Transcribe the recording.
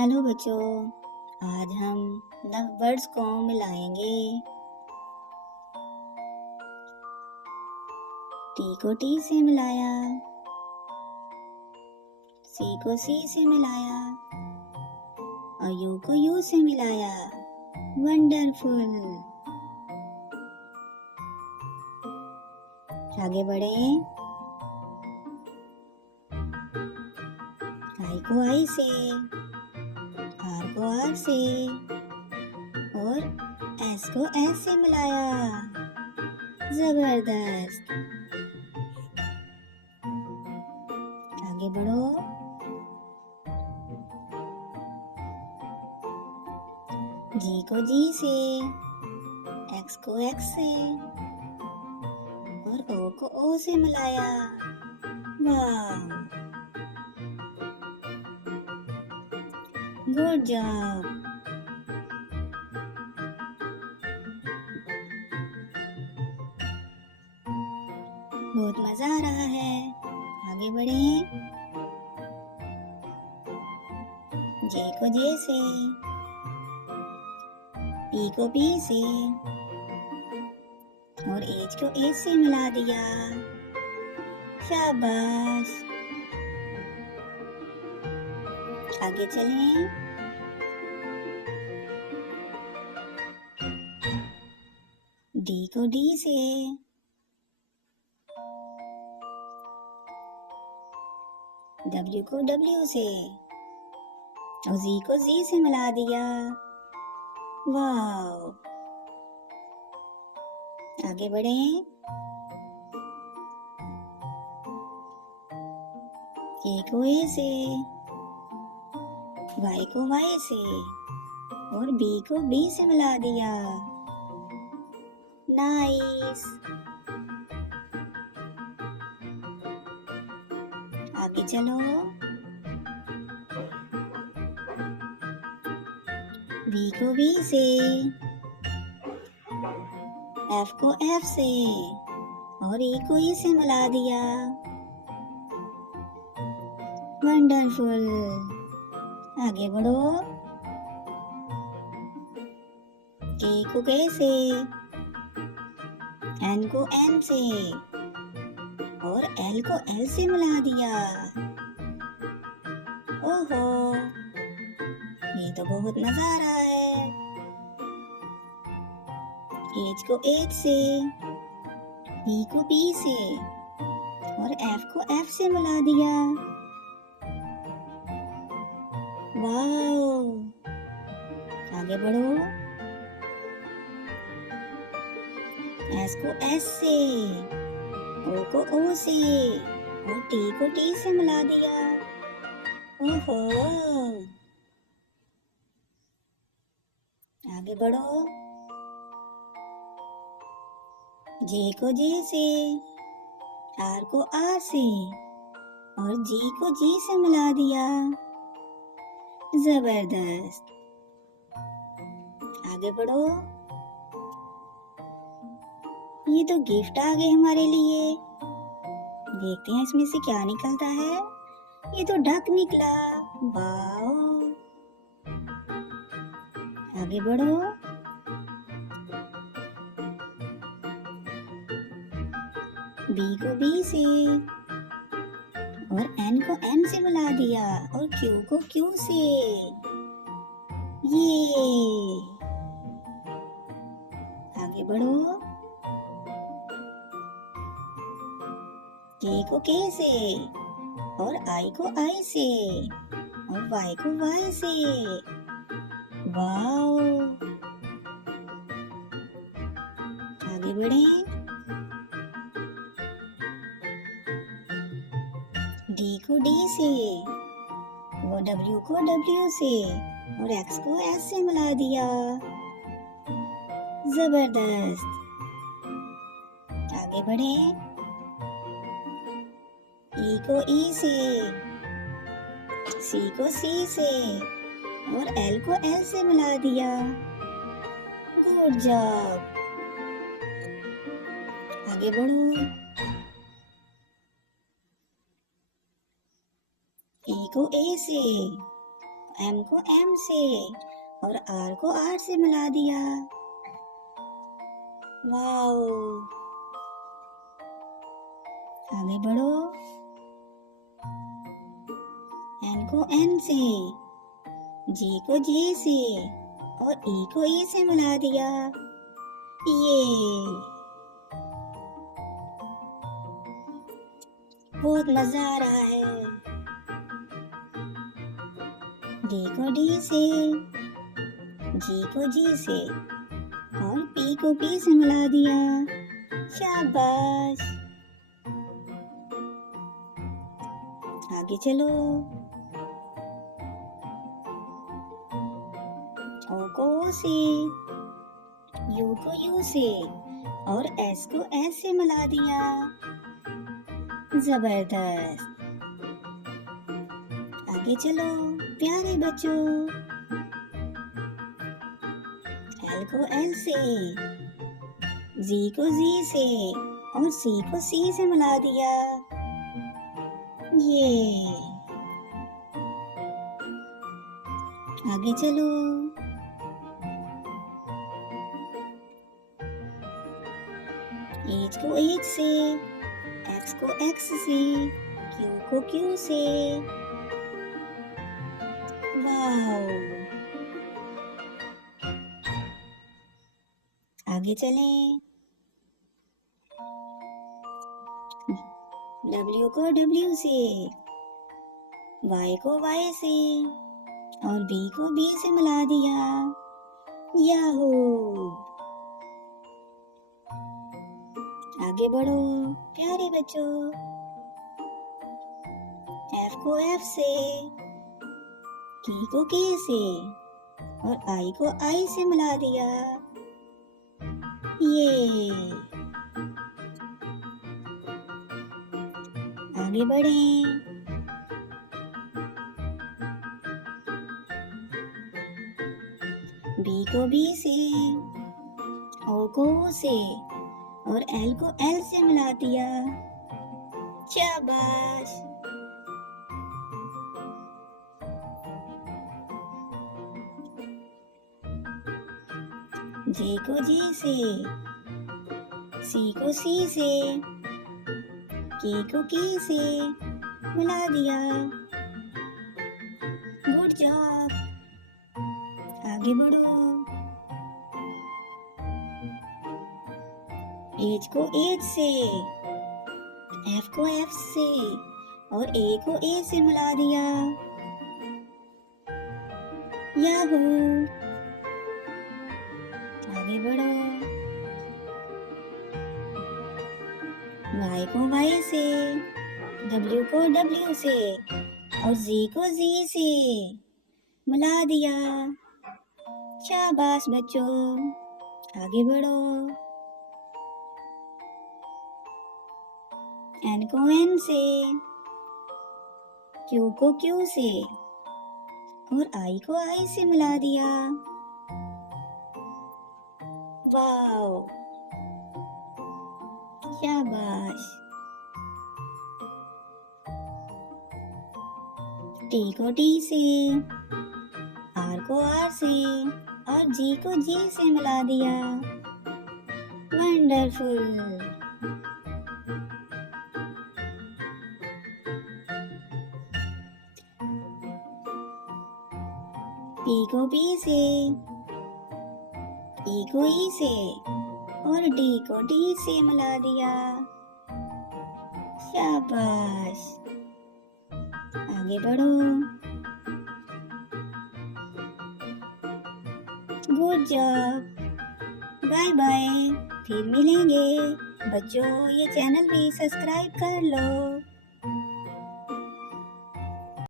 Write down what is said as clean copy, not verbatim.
Hello बच्चों, आज हम वर्ड्स को मिलाएंगे। टी को टी से मिलाया, सी को सी से मिलाया और यू को यू से मिलाया। वंडरफुल। आगे बढ़े। आई को आई से, आर को आर से और एस को एस से मिलाया। जबरदस्त। आगे बढ़ो। जी को जी से, एक्स को एक्स से और ओ को ओ से मिलाया। वाह, गुड जॉब। बहुत मजा आ रहा है। आगे बढ़े। जे को जे से, पी को पी से और एच को एच से मिला दिया। शाबाश। आगे चलें। डी को डी से, डब्ल्यू को डब्ल्यू से और जी को जी से मिला दिया। वाह। आगे बढ़ें। ए को ए से, वाई को वाई से और बी को बी से मिला दिया। नाइस। आगे चलो। वी को वी से, एफ को एफ से और ई को ई से मिला दिया। वंडरफुल। आगे बढ़ो। के को के से, एन को एन से और एल को एल से मिला दिया। ओहो, ये तो बहुत मजा आ रहा है। एच को एच से, पी को पी से और एफ को एफ से मिला दिया। वाओ। आगे बढ़ो। एस को एस से, ओ को ओ से और टी को टी से मिला दिया। ओहो। आगे बढ़ो। जे को जे से, आर को आर से और जी को जी से मिला दिया। जबरदस्त। आगे बढ़ो। ये तो गिफ्ट आ गए हमारे लिए। देखते हैं इसमें से क्या निकलता है। ये तो डक निकला। वाओ। आगे बढ़ो। बी को बी से और एन को एन से मिला दिया और क्यू को क्यू से। ये। आगे बढ़ो। के को के से और आई को आई से और वाई को वाई से। वाओ। आगे बढ़े। डी को डी से, वो डब्ल्यू को डब्ल्यू से और एक्स को एस से मिला दिया। जबरदस्त। आगे बढ़े। ई को ई से, सी को सी से और एल को एल से मिला दिया। Good job. आगे बढ़ो। ए को ए से, एम को एम से और आर को आर से मिला दिया। वाओ। आगे बढ़ो। एन को एन से, जी को जी से और ई को ई से मिला दिया। ये बहुत मजा आ रहा है। डी को डी से, जी को जी से और पी को पी से मिला दिया। शाबाश। आगे चलो। ओ को ओ से, यू को यू से और एस को एस से मिला दिया। जबरदस्त। आगे चलो प्यारे बच्चों। एल को एल से, जी को जी से और सी को सी से मिला दिया। ये आगे चलो। एच को एच से, एक्स को एक्स से, क्यू को क्यू से। वाओ। आगे चलें। W को W से, Y को Y से और B को B से मिला दिया। याहू। आगे बढ़ो प्यारे बच्चों। F को F से, K को K से और I को I से मिला दिया। ये आगे बढ़ें। B को B से, O को O से और L को L से मिला दिया। शाबाश। J को J से, C को C से, K को K से मिला दिया। Good job. आगे बढ़ो। H को H से, F को F से और A को A से मिला दिया। याहू। आगे बढ़ो। Y को Y से, W को W से और Z को Z से मिला दिया। शाबाश बच्चों। आगे बढ़ो। N को N से, Q को Q से और I को I से मिला दिया। वाओ। शाबाश। T को T से, R को R से और G को G से मिला दिया। वंडरफुल। P को P से, E को E से और D को D से मिला दिया। शाबाश। आगे बढ़ो। Good job. Bye bye. फिर मिलेंगे बच्चों। ये चैनल भी सब्सक्राइब कर लो।